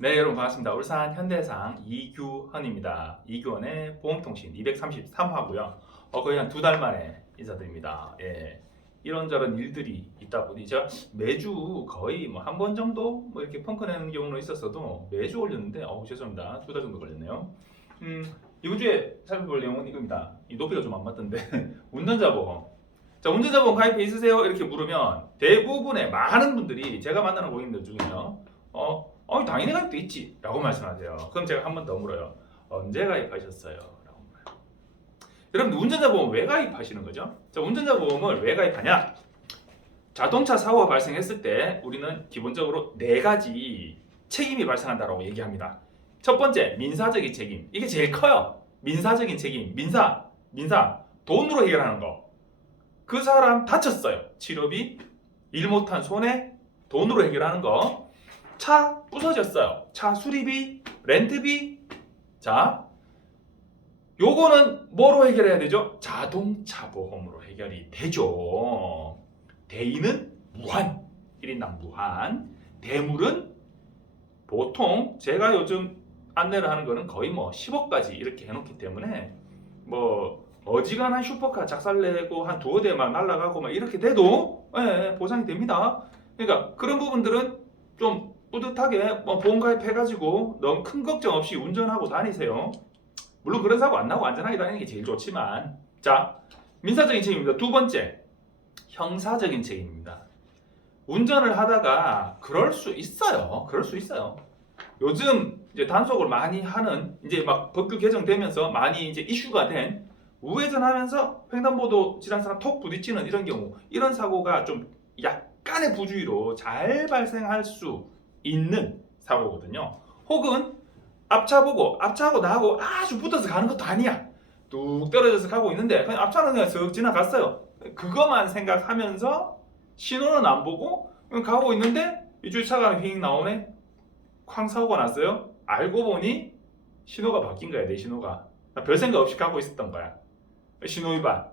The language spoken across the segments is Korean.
네, 여러분 반갑습니다. 울산 현대해상 이규헌입니다. 이규헌의 보험통신 233화고요. 거의 한 두 달 만에 인사드립니다. 예, 이런저런 일들이 있다 보니 제가 매주 거의 뭐 한 번 정도 뭐 이렇게 펑크 내는 경우는 있었어도 매주 올렸는데 죄송합니다. 두 달 정도 걸렸네요. 이번 주에 살펴볼 내용은 이겁니다. 이 높이가 좀 안 맞던데 운전자 보험. 자, 운전자 보험 가입해 있으세요? 이렇게 물으면 대부분의 많은 분들이 제가 만나는 고객님들 중에요. 당연히 가입돼 있지 라고 말씀하세요. 그럼 제가 한 번 더 물어요. 언제 가입하셨어요? 라고 물어요. 여러분 운전자 보험 왜 가입하시는 거죠? 자, 운전자 보험을 왜 가입하냐? 자동차 사고가 발생했을 때 우리는 기본적으로 네 가지 책임이 발생한다라고 얘기합니다. 첫 번째, 민사적인 책임. 이게 제일 커요. 민사적인 책임. 민사. 돈으로 해결하는 거. 그 사람 다쳤어요. 치료비, 일 못한 손해, 돈으로 해결하는 거. 차 부서졌어요. 차 수리비, 렌트비. 자, 요거는 뭐로 해결해야 되죠? 자동차 보험으로 해결이 되죠. 대인은 무한, 1인당 무한. 대물은 보통 제가 요즘 안내를 하는 거는 거의 뭐 10억까지 이렇게 해놓기 때문에 뭐 어지간한 슈퍼카 작살내고 한 두어 대만 날아가고 막 이렇게 돼도 보상이 됩니다. 그러니까 그런 부분들은 좀 뿌듯하게 보험 가입해가지고 너무 큰 걱정 없이 운전하고 다니세요. 물론 그런 사고 안 나고 안전하게 다니는 게 제일 좋지만, 자, 민사적인 책임입니다. 두 번째, 형사적인 책임입니다. 운전을 하다가 그럴 수 있어요. 요즘 이제 단속을 많이 하는, 이제 막 법규 개정되면서 많이 이제 이슈가 된 우회전하면서 횡단보도 지나는 사람 톡 부딪히는 이런 경우, 이런 사고가 좀 약간의 부주의로 잘 발생할 수 있는 사고거든요. 혹은 앞차 보고 앞차하고 나하고 아주 붙어서 가는 것도 아니야. 뚝 떨어져서 가고 있는데 그냥 앞차는 그냥 슥 지나갔어요. 그것만 생각하면서 신호는 안 보고 그냥 가고 있는데 이쪽에 차가 휙 나오네. 쾅 사고가 났어요. 알고 보니 신호가 바뀐 거야. 내 신호가. 별 생각 없이 가고 있었던 거야. 신호 위반.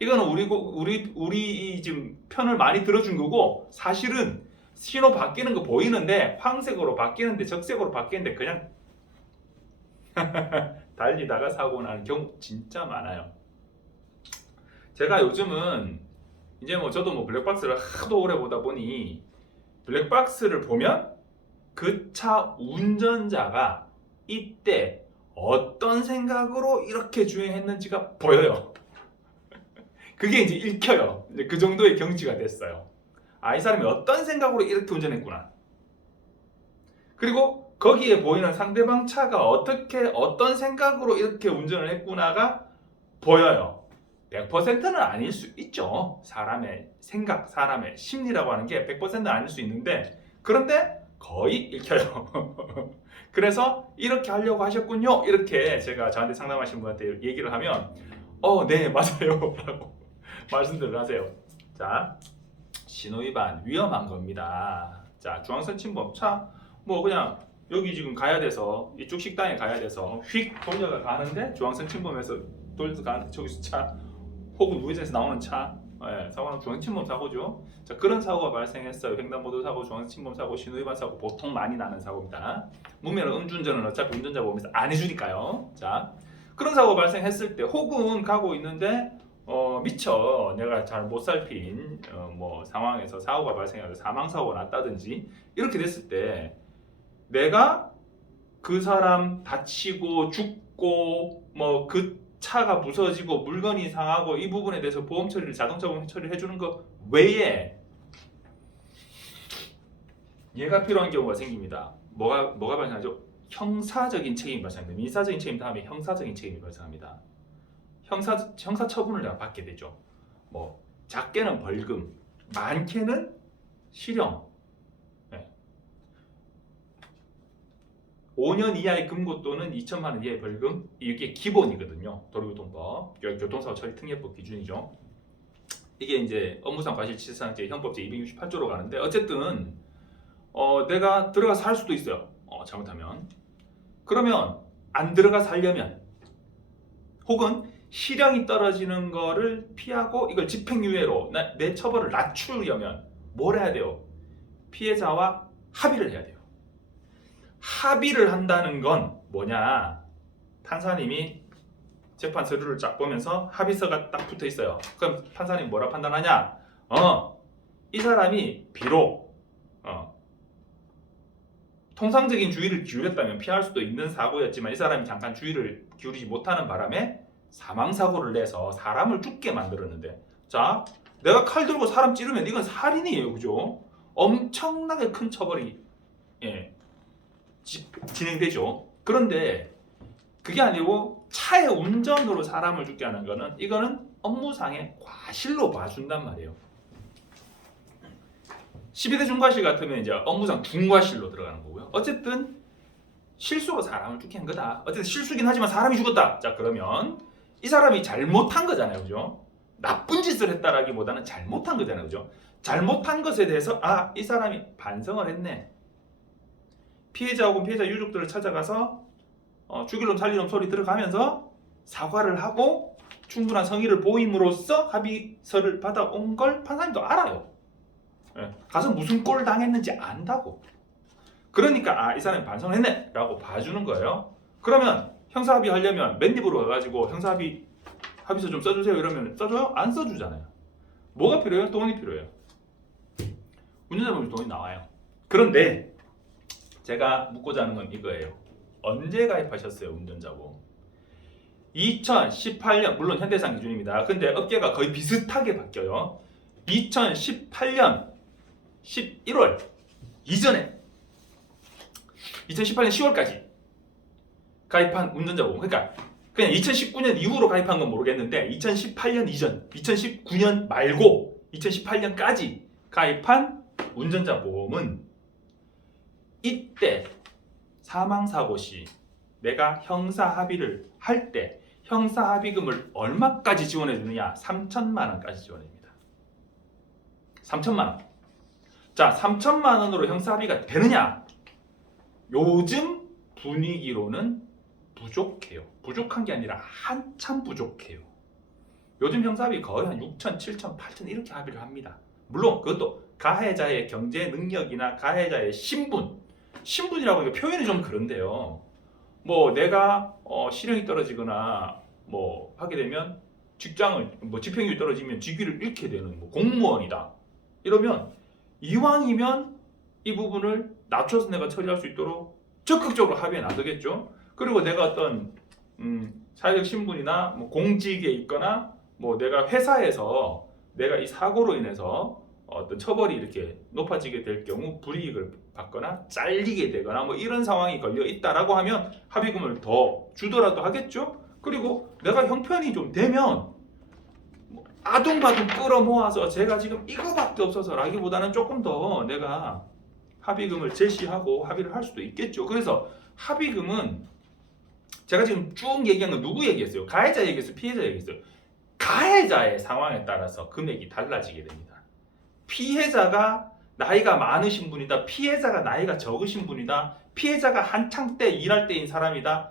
이거는 우리 지금 편을 많이 들어준 거고, 사실은 신호 바뀌는 거 보이는데 황색으로 바뀌는데 적색으로 바뀌는데 그냥 달리다가 사고 나는 경우 진짜 많아요. 제가 요즘은 이제 저도 블랙박스를 하도 오래 보다 보니 블랙박스를 보면 그 차 운전자가 이때 어떤 생각으로 이렇게 주행했는지가 보여요. 그게 이제 읽혀요. 이제 그 정도의 경지가 됐어요. 이 사람이 어떤 생각으로 이렇게 운전했구나. 그리고 거기에 보이는 상대방 차가 어떤 생각으로 이렇게 운전을 했구나가 보여요. 100%는 아닐 수 있죠. 사람의 생각, 사람의 심리라고 하는 게 100%는 아닐 수 있는데, 그런데 거의 읽혀요. 그래서 이렇게 하려고 하셨군요. 이렇게 제가 저한테 상담하신 분한테 얘기를 하면 네, 맞아요. 라고 말씀들을 하세요. 자, 신호위반 위험한 겁니다. 자, 중앙선 침범 차 그냥 여기 지금 가야 돼서 이쪽 식당에 가야 돼서 휙 돌려가 가는데 중앙선 침범해서 돌려서 가는 저기서 차 혹은 우회전에서 나오는 차 사고는 중앙선 침범 사고죠. 자, 그런 사고가 발생했어요. 횡단보도 사고, 중앙선 침범 사고, 신호위반 사고 보통 많이 나는 사고입니다. 무면 음주운전은 어차피 운전자 보험에서 안 해주니까요. 자, 그런 사고가 발생했을 때 혹은 가고 있는데 미처 내가 잘 못 살핀 상황에서 사고가 발생해서 사망사고가 났다든지 이렇게 됐을 때 내가 그 사람 다치고 죽고 그 차가 부서지고 물건이 상하고 이 부분에 대해서 보험 처리를 자동차 보험 처리를 해주는 것 외에 얘가 필요한 경우가 생깁니다. 뭐가 발생하죠? 형사적인 책임이 발생합니다. 민사적인 책임 다음에 형사적인 책임이 발생합니다. 형사 처분을 내가 받게 되죠. 작게는 벌금, 많게는 실형. 5년 이하의 금고 또는 2천만 원 이하의 벌금, 이게 기본이거든요. 도로교통법, 교통사고 처리 특례법 기준이죠. 이게 이제 업무상 과실치사상죄 형법 제268조로 가는데, 어쨌든 내가 들어가서 할 수도 있어요. 잘못하면. 그러면 안 들어가서 하려면, 혹은 실형이 떨어지는 거를 피하고 이걸 집행유예로 내 처벌을 낮추려면 뭘 해야 돼요? 피해자와 합의를 해야 돼요. 합의를 한다는 건 뭐냐? 판사님이 재판 서류를 쫙 보면서 합의서가 딱 붙어 있어요. 그럼 판사님 뭐라 판단하냐? 이 사람이 비록 통상적인 주의를 기울였다면 피할 수도 있는 사고였지만 이 사람이 잠깐 주의를 기울이지 못하는 바람에 사망사고를 내서 사람을 죽게 만들었는데, 자, 내가 칼 들고 사람 찌르면 이건 살인이에요. 그죠? 엄청나게 큰 처벌이 진행되죠. 그런데 그게 아니고 차의 운전으로 사람을 죽게 하는 거는, 이거는 업무상의 과실로 봐준단 말이에요. 12대 중과실 같으면 이제 업무상 중과실로 들어가는 거고요. 어쨌든 실수로 사람을 죽게 한 거다. 어쨌든 실수긴 하지만 사람이 죽었다. 자, 그러면 이 사람이 잘못한 거잖아요. 그죠? 나쁜 짓을 했다라기보다는 잘못한 거잖아요. 그죠? 잘못한 것에 대해서 이 사람이 반성을 했네. 피해자 혹은 피해자 유족들을 찾아가서 죽일 놈 살릴 놈 소리 들어가면서 사과를 하고 충분한 성의를 보임으로써 합의서를 받아온 걸 판사님도 알아요. 가서 무슨 꼴 당했는지 안다고. 그러니까 이 사람이 반성을 했네 라고 봐주는 거예요. 그러면 형사합의 하려면 맨입으로 가가지고 합의서 좀 써주세요 이러면 써줘요? 안 써주잖아요. 뭐가 필요해요? 돈이 필요해요. 운전자분이 돈이 나와요. 그런데 제가 묻고자 하는 건 이거예요. 언제 가입하셨어요? 운전자보험 2018년, 물론 현대상 기준입니다. 근데 업계가 거의 비슷하게 바뀌어요. 2018년 11월 이전에 2018년 10월까지 가입한 운전자보험, 그러니까 그냥 2019년 이후로 가입한 건 모르겠는데 2018년 이전, 2019년 말고 2018년까지 가입한 운전자보험은 이때 사망사고 시 내가 형사합의를 할 때 형사합의금을 얼마까지 지원해 주느냐? 3천만 원까지 지원합니다. 3천만 원. 자, 3천만 원으로 형사합의가 되느냐? 요즘 분위기로는 부족해요. 부족한 게 아니라 한참 부족해요. 요즘 형사합의 거의 한 6천, 7천, 8천 이렇게 합의를 합니다. 물론 그것도 가해자의 경제 능력이나 가해자의 신분이라고 하니까 표현이 좀 그런데요. 뭐 내가 실형이 떨어지거나 뭐 하게 되면 집행유예 떨어지면 직위를 잃게 되는 공무원이다. 이러면 이왕이면 이 부분을 낮춰서 내가 처리할 수 있도록 적극적으로 합의에 나서겠죠. 그리고 내가 어떤 사회적 신분이나 공직에 있거나 내가 회사에서 내가 이 사고로 인해서 어떤 처벌이 이렇게 높아지게 될 경우 불이익을 받거나 잘리게 되거나 이런 상황이 걸려 있다라고 하면 합의금을 더 주더라도 하겠죠. 그리고 내가 형편이 좀 되면 아둥바둥 끌어모아서 제가 지금 이거밖에 없어서라기보다는 조금 더 내가 합의금을 제시하고 합의를 할 수도 있겠죠. 그래서 합의금은 제가 지금 쭉 얘기한 건 누구 얘기했어요? 가해자 얘기했어요? 피해자 얘기했어요? 가해자의 상황에 따라서 금액이 달라지게 됩니다. 피해자가 나이가 많으신 분이다, 피해자가 나이가 적으신 분이다, 피해자가 한창 때 일할 때인 사람이다,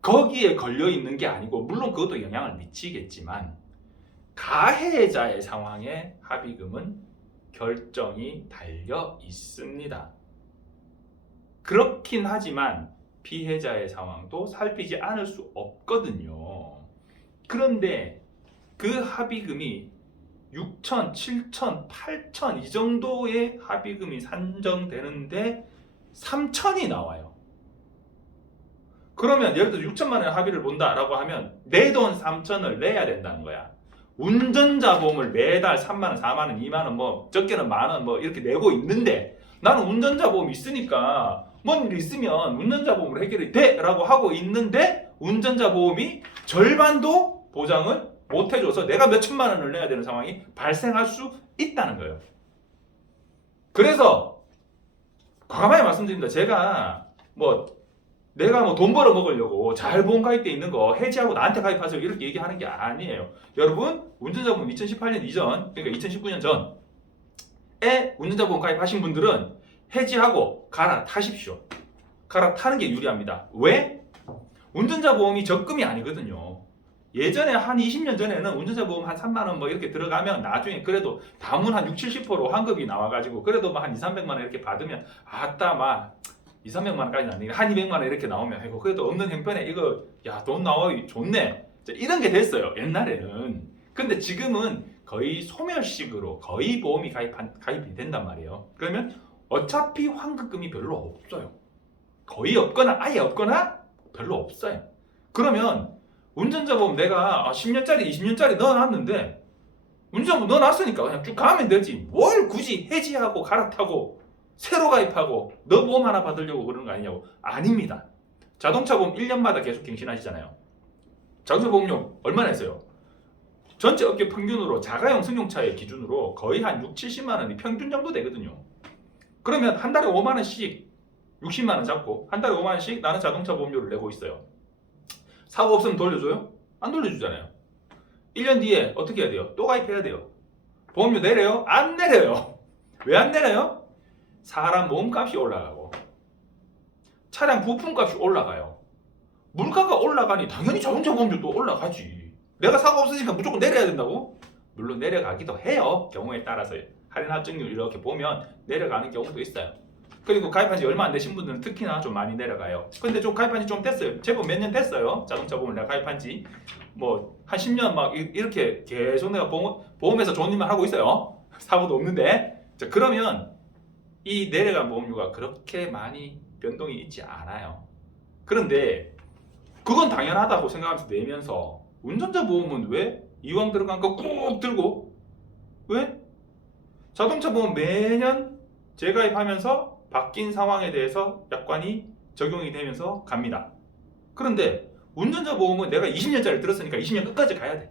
거기에 걸려 있는 게 아니고, 물론 그것도 영향을 미치겠지만 가해자의 상황에 합의금은 결정이 달려 있습니다. 그렇긴 하지만 피해자의 상황도 살피지 않을 수 없거든요. 그런데 그 합의금이 6천, 7천, 8천 이 정도의 합의금이 산정되는데 3천이 나와요. 그러면 예를 들어 6천만 원 합의를 본다라고 하면 내 돈 3천을 내야 된다는 거야. 운전자 보험을 매달 3만 원, 4만 원, 2만 원, 적게는 만 원 이렇게 내고 있는데 나는 운전자 보험이 있으니까 뭔 일 있으면 운전자 보험으로 해결이 돼라고 하고 있는데 운전자 보험이 절반도 보장을 못 해줘서 내가 몇 천만 원을 내야 되는 상황이 발생할 수 있다는 거예요. 그래서 과감하게 말씀드립니다. 제가 내가 돈 벌어 먹으려고 자율보험 가입돼 있는 거 해지하고 나한테 가입하세요 이렇게 얘기하는 게 아니에요. 여러분, 운전자보험 2018년 이전, 그러니까 2019년 전에 운전자보험 가입하신 분들은 해지하고 갈아타십시오. 갈아타는 게 유리합니다. 왜? 운전자보험이 적금이 아니거든요. 예전에 한 20년 전에는 운전자보험 한 3만 원 이렇게 들어가면 나중에 그래도 담은 한 60, 70% 환급이 나와가지고 그래도 한 2, 300만 원 이렇게 받으면 아따 2, 300만 원까지는 아니고 한 200만 원 이렇게 나오면 아이고 그래도 없는 형편에 이거 야 돈 나와 좋네 이런 게 됐어요 옛날에는. 근데 지금은 거의 소멸식으로 거의 보험이 가입이 된단 말이에요. 그러면 어차피 환급금이 별로 없어요. 거의 없거나 아예 없거나 별로 없어요. 그러면 운전자 보험 내가 10년짜리 20년짜리 넣어놨는데 운전자 보험 넣어놨으니까 그냥 쭉 가면 되지 뭘 굳이 해지하고 갈아타고 새로 가입하고 너 보험 하나 받으려고 그러는 거 아니냐고. 아닙니다. 자동차 보험 1년마다 계속 갱신하시잖아요. 자동차 보험료 얼마나 했어요? 전체 업계 평균으로 자가용 승용차의 기준으로 거의 한 6, 70만 원이 평균 정도 되거든요. 그러면 한 달에 5만 원씩 60만 원 잡고 한 달에 5만 원씩 나는 자동차 보험료를 내고 있어요. 사고 없으면 돌려줘요? 안 돌려주잖아요. 1년 뒤에 어떻게 해야 돼요? 또 가입해야 돼요. 보험료 내려요? 안 내려요. 왜 안 내려요? 사람 몸값이 올라가고 차량 부품값이 올라가요. 물가가 올라가니 당연히 자동차 보험료도 올라가지. 내가 사고 없으니까 무조건 내려야 된다고? 물론 내려가기도 해요. 경우에 따라서 할인 할증률 이렇게 보면 내려가는 경우도 있어요. 그리고 가입한 지 얼마 안 되신 분들은 특히나 좀 많이 내려가요. 근데 좀 가입한 지 좀 됐어요. 제법 몇 년 됐어요. 자동차 보험 내가 가입한 지 뭐 한 10년 막 이렇게 계속 내가 보험에서 좋은 일만 하고 있어요. 사고도 없는데. 자, 그러면 이 내려간 보험료가 그렇게 많이 변동이 있지 않아요. 그런데 그건 당연하다고 생각하면서 내면서 운전자 보험은 왜 이왕 들어간 거 꾹 들고 왜? 자동차 보험 매년 재가입하면서 바뀐 상황에 대해서 약관이 적용이 되면서 갑니다. 그런데 운전자 보험은 내가 20년짜리 들었으니까 20년 끝까지 가야 돼.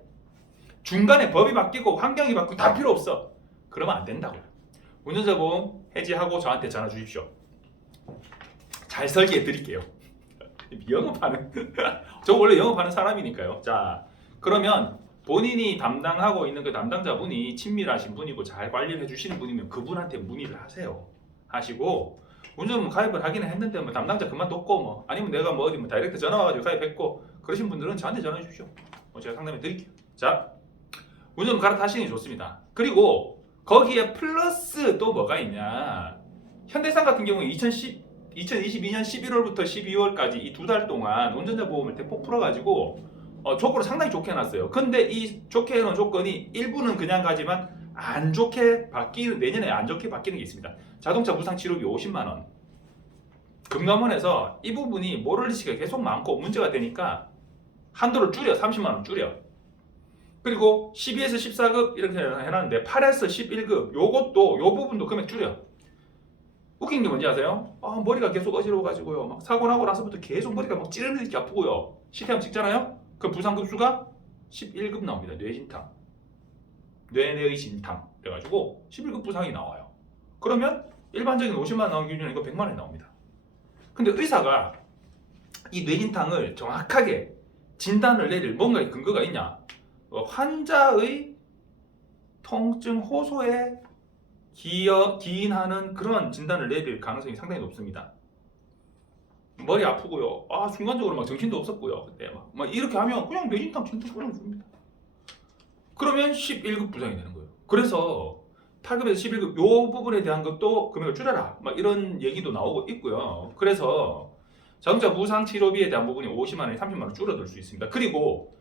중간에 법이 바뀌고 환경이 바뀌고 다 필요 없어. 그러면 안 된다고요. 운전자 보험 해지하고 저한테 전화 주십시오. 잘 설계해 드릴게요. 영업하는 저 원래 영업하는 사람이니까요. 자, 그러면 본인이 담당하고 있는 그 담당자분이 친밀하신 분이고 잘 관리를 해주시는 분이면 그분한테 문의를 하세요. 하시고 운전보험 가입을 하기는 했는데 뭐 담당자 그만뒀고 뭐 아니면 내가 뭐 어디 뭐 다이렉트 전화 와가지고 가입했고 그러신 분들은 저한테 전화해 주십시오. 제가 상담해 드릴게요. 자, 운전보험 갈아타시는 게 좋습니다. 그리고 거기에 플러스 또 뭐가 있냐? 현대산 같은 경우에 2022년 11월부터 12월까지 이 2달 동안 운전자 보험을 대폭 풀어가지고 조건을 상당히 좋게 해놨어요. 근데 이 좋게 해놓은 조건이 일부는 그냥 가지만 안 좋게 내년에 안 좋게 바뀌는 게 있습니다. 자동차 무상 치료비 50만 원. 금감원에서 이 부분이 모럴리시가 계속 많고 문제가 되니까 한도를 줄여 30만 원 줄여. 그리고 12에서 14급 이렇게 해놨는데 8에서 11급 요것도 요 부분도 금액 줄여. 웃긴 게 뭔지 아세요? 머리가 계속 어지러워가지고요. 막 사고 나고 나서부터 계속 머리가 막 찌르르게 아프고요. CT하면 찍잖아요? 그 부상급수가 11급 나옵니다. 뇌진탕. 뇌내의 진탕. 그래가지고 11급 부상이 나와요. 그러면 일반적인 50만 원 나오기 기준에 이거 100만 원이 나옵니다. 근데 의사가 이 뇌진탕을 정확하게 진단을 내릴 뭔가 근거가 있냐? 환자의 통증 호소에 기인하는 그런 진단을 내릴 가능성이 상당히 높습니다. 머리 아프고요. 순간적으로 막 정신도 없었고요. 그때 막 이렇게 하면 그냥 뇌진탕 진탕 뿌려줍니다. 그러면 11급 부상이 되는 거예요. 그래서 8급에서 11급 요 부분에 대한 것도 금액을 줄여라. 막 이런 얘기도 나오고 있고요. 그래서 자동차 무상 치료비에 대한 부분이 50만 원에 30만 원 줄어들 수 있습니다. 그리고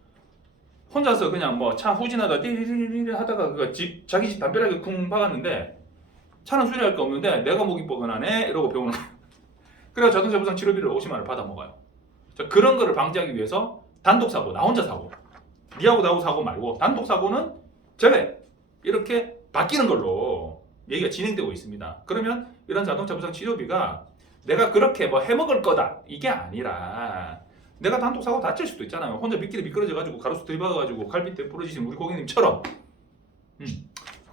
혼자서 그냥 뭐 차 후진하다 띠리리리 하다가 자기 집 담벼락에 쿵 박았는데 차는 수리할 거 없는데 내가 목이 뻐근하네 이러고 병원을 그래서 자동차 부상 치료비를 50만 원을 받아 먹어요. 자, 그런 거를 방지하기 위해서 단독 사고, 나 혼자 사고, 니하고 나하고 사고 말고 단독 사고는 제외 이렇게 바뀌는 걸로 얘기가 진행되고 있습니다. 그러면 이런 자동차 부상 치료비가 내가 그렇게 뭐 해먹을 거다 이게 아니라 내가 단독 사고 다칠 수도 있잖아요. 혼자 미끼리 미끄러져가지고 가로수 들이박아가지고 갈비뼈 부러지신 우리 고객님처럼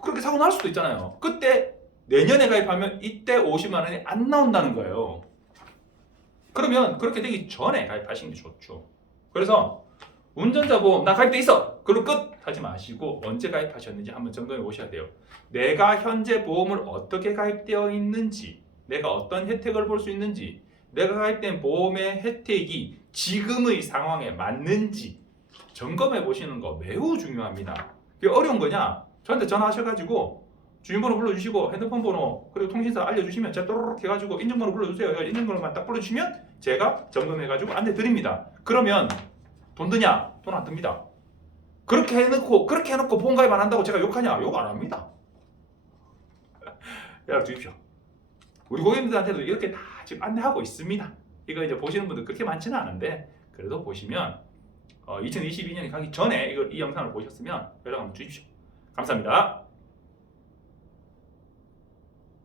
그렇게 사고 날 수도 있잖아요. 그때 내년에 가입하면 이때 50만 원이 안 나온다는 거예요. 그러면 그렇게 되기 전에 가입하시는 게 좋죠. 그래서 운전자 보험 나 가입돼 있어 그리고 끝 하지 마시고 언제 가입하셨는지 한번 점검해 보셔야 돼요. 내가 현재 보험을 어떻게 가입되어 있는지, 내가 어떤 혜택을 볼 수 있는지, 내가 가입된 보험의 혜택이 지금의 상황에 맞는지 점검해 보시는 거 매우 중요합니다. 그게 어려운 거냐? 저한테 전화하셔가지고 주민번호 불러주시고 핸드폰 번호 그리고 통신사 알려주시면 제가 또르륵 해가지고 인증번호 불러주세요. 인증번호만 딱 불러주시면 제가 점검해가지고 안내 드립니다. 그러면 돈 드냐? 돈 안 듭니다. 그렇게 해놓고 보험 가입 안 한다고 제가 욕하냐? 욕 안 합니다. 연락 주십시오. 우리 고객님들한테도 이렇게 다 지금 안내하고 있습니다. 이거 이제 보시는 분들 그렇게 많지는 않은데 그래도 보시면 2022년이 가기 전에 이 영상을 보셨으면 연락 한번 주십시오. 감사합니다.